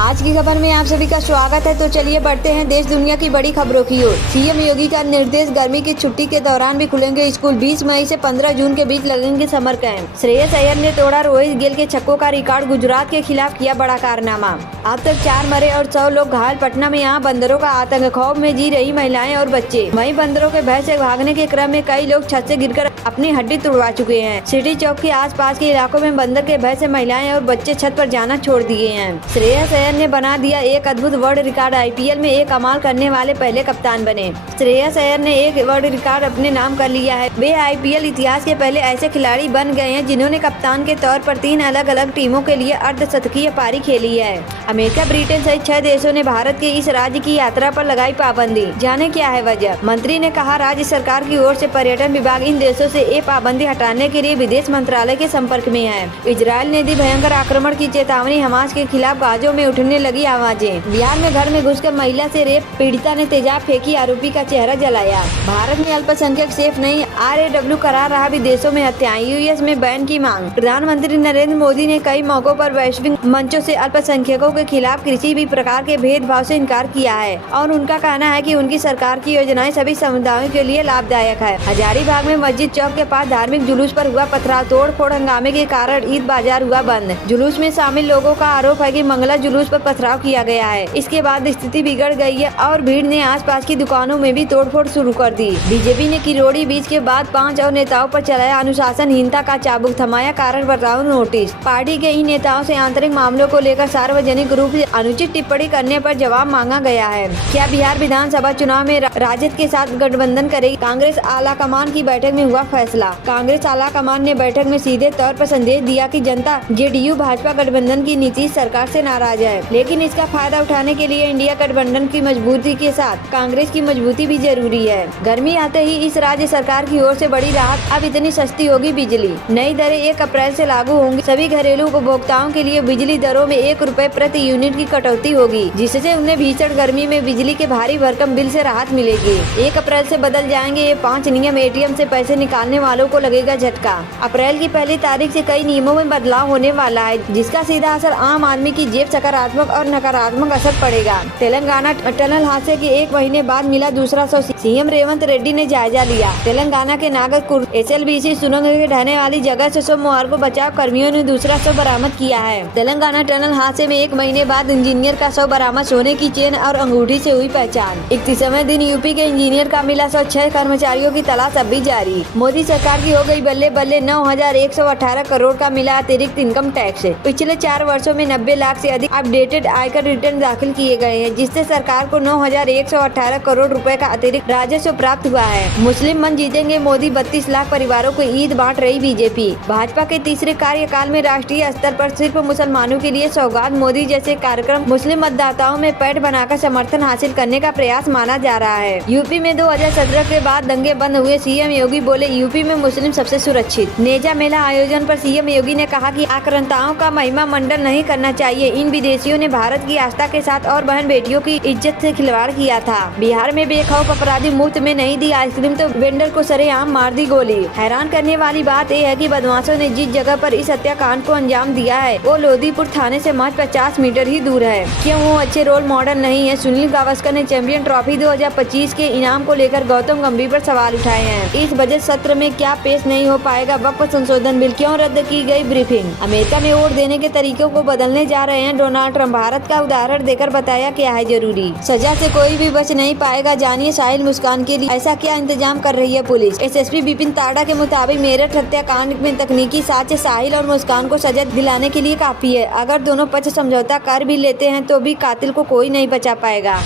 आज की खबर में आप सभी का स्वागत है। तो चलिए बढ़ते हैं देश दुनिया की बड़ी खबरों की ओर। सीएम योगी का निर्देश, गर्मी की छुट्टी के दौरान भी खुलेंगे स्कूल। 20 मई से 15 जून के बीच लगेंगे समर कैंप। श्रेयस अय्यर ने तोड़ा रोहित गेल के छक्कों का रिकॉर्ड। गुजरात के खिलाफ किया बड़ा कारनामा। अब तक 4 मरे और 100 लोग घायल। पटना में यहाँ बंदरों का आतंक, खौफ में जी रही महिलाएं और बच्चे। वहीं बंदरों के भय से भागने के क्रम में कई लोग छत से गिरकर अपनी हड्डी तुड़वा चुके हैं। सिटी चौक के आसपास के इलाकों में बंदर के भय से महिलाएं और बच्चे छत पर जाना छोड़ दिए हैं। श्रेयस अय्यर ने बना दिया एक अद्भुत वर्ल्ड रिकॉर्ड। आईपीएल में एक कमाल करने वाले पहले कप्तान बने। श्रेयस अय्यर ने एक वर्ल्ड रिकॉर्ड अपने नाम कर लिया है। वे आईपीएल इतिहास के पहले ऐसे खिलाड़ी बन गए हैं जिन्होंने कप्तान के तौर पर 3 अलग अलग टीमों के लिए अर्धशतकीय पारी खेली है। अमेरिका, ब्रिटेन सहित 6 देशों ने भारत के इस राज्य की यात्रा पर लगाई पाबंदी। जाने क्या है वजह? मंत्री ने कहा, राज्य सरकार की ओर से पर्यटन विभाग इन देशों से ये पाबंदी हटाने के लिए विदेश मंत्रालय के संपर्क में है। इजरायल ने दी भयंकर आक्रमण की चेतावनी। हमास के खिलाफ गाजों में उठने लगी आवाजें। बिहार में घर में घुसकर महिला से रेप, पीड़िता ने तेजाब फेंकी, आरोपी का चेहरा जलाया। भारत में अल्पसंख्यक सेफ नहीं, RAW करा रहा विदेशों में हत्याएं। यूएस में बैन की मांग। प्रधानमंत्री नरेंद्र मोदी ने कई मौकों पर वैश्विक मंचों से अल्पसंख्यकों के खिलाफ किसी भी प्रकार के भेदभाव से इनकार किया है और उनका कहना है कि उनकी सरकार की योजनाएं सभी समुदायों के लिए लाभदायक है। हजारीबाग में मस्जिद चौक के पास धार्मिक जुलूस पर हुआ पथराव, तोड़-फोड़, हंगामे के कारण ईद बाजार हुआ बंद। जुलूस में शामिल लोगों का आरोप है कि मंगला जुलूस पर पथराव किया गया है। इसके बाद स्थिति बिगड़ गई है और भीड़ ने आसपास की दुकानों में भी तोड़फोड़ शुरू कर दी। बीजेपी ने किरोड़ी बीच के बाद 5 और नेताओं पर चलाया अनुशासनहीनता का चाबुक, थमाया कारण बताओ नोटिस। पार्टी के इन नेताओं से आंतरिक मामलों को लेकर सार्वजनिक रूप से अनुचित टिप्पणी करने पर जवाब मांगा गया है। क्या बिहार विधानसभा चुनाव में राजद के साथ गठबंधन करेगी? कांग्रेस आलाकमान की बैठक में हुआ फैसला। कांग्रेस आलाकमान ने बैठक में सीधे तौर पर संदेश दिया कि जनता जेडीयू भाजपा गठबंधन की नीतीश सरकार से नाराज है, लेकिन इसका फायदा उठाने के लिए इंडिया गठबंधन की मजबूती के साथ कांग्रेस की मजबूती भी जरूरी है। गर्मी आते ही इस राज्य सरकार की ओर से बड़ी राहत। अब इतनी सस्ती होगी बिजली। नई दरें 1 अप्रैल से लागू होंगी। सभी घरेलू उपभोक्ताओं के लिए बिजली दरों में 1 रुपए प्रति यूनिट की कटौती होगी, जिससे उन्हें भीषण गर्मी में बिजली के भारी भरकम बिल से राहत मिलेगी। 1 अप्रैल से बदल जाएंगे ये 5 नियम। ATM से पैसे निकालने वालों को लगेगा झटका। अप्रैल की पहली तारीख से कई नियमों में बदलाव होने वाला है, जिसका सीधा असर आम आदमी की जेब सकारात्मक और नकारात्मक असर पड़ेगा। तेलंगाना टनल हादसे के 1 महीने बाद मिला दूसरा शव। सीएम रेवंत रेड्डी ने जायजा लिया। तेलंगाना के नागरकुर SLBC सुरंग के ढहने वाली जगह से सोमवार को बचाव कर्मियों ने दूसरा शव बरामद किया है। तेलंगाना टनल हादसे में 1 महीने बाद इंजीनियर का शव बरामद। सोने की चेन और अंगूठी से हुई पहचान। 31वें दिन यूपी के इंजीनियर का मिला शव। 6 कर्मचारियों की तलाश अब भी जारी। मोदी सरकार की हो गई बल्ले बल्ले। 9,118 करोड़ का मिला अतिरिक्त इनकम टैक्स। पिछले 4 वर्षों में 90 लाख से अधिक अपडेटेड आयकर रिटर्न दाखिल किए गए हैं, जिससे सरकार को 9,118 करोड़ रुपए का अतिरिक्त राजस्व प्राप्त हुआ है। मुस्लिम मन जीतेंगे मोदी। 32 लाख परिवारों को ईद बांट रही बीजेपी। भाजपा के तीसरे कार्यकाल में राष्ट्रीय स्तर पर सिर्फ मुसलमानों के लिए सौगात मोदी जैसे कार्यक्रम मुस्लिम मतदाताओं में पैठ बनाकर समर्थन हासिल करने का प्रयास माना जा रहा है। यूपी में 2017 के बाद दंगे बंद हुए। सीएम योगी बोले, यूपी में मुस्लिम सबसे सुरक्षित। नेजा मेला आयोजन पर सीएम योगी ने कहा कि आक्रांताओं का महिमा मंडन नहीं करना चाहिए। इन विदेशियों ने भारत की आस्था के साथ और बहन बेटियों की इज्जत से खिलवाड़ किया था। बिहार में बेखौफ अपराधी मुफ्त में नहीं दी आइसक्रीम तो वेंडर को सरेआम मार दी गोली। हैरान करने वाली बात यह है कि बदमाशों ने जिस जगह पर इस हत्याकांड को अंजाम दिया है वो लोधीपुर थाने से महज 50 मीटर ही दूर है। क्यों वो अच्छे रोल मॉडल नहीं है? सुनील गावस्कर ने चैंपियन ट्रॉफी 2025 के इनाम को लेकर गौतम गंभीर पर सवाल उठाए हैं। इस बजट सत्र में क्या पेश नहीं हो पाएगा? वक्फ संशोधन बिल क्यों रद्द की गई? ब्रीफिंग। अमेरिका में वोट देने के तरीकों को बदलने जा रहे हैं डोनाल्ड ट्रंप। भारत का उदाहरण देकर बताया क्या है जरूरी। सजा से कोई भी बच नहीं पाएगा। जानिए साहिल मुस्कान के लिए ऐसा क्या इंतजाम कर रही है पुलिस। SSP विपिन ताड़ा के मुताबिक मेरठ हत्याकांड में तकनीकी साक्ष्य साहिल और मुस्कान को सजा दिलाने के लिए काफी है। अगर दोनों पक्ष समझौता कर भी लेते हैं तो भी कातिल को कोई नहीं बचा पाएगा।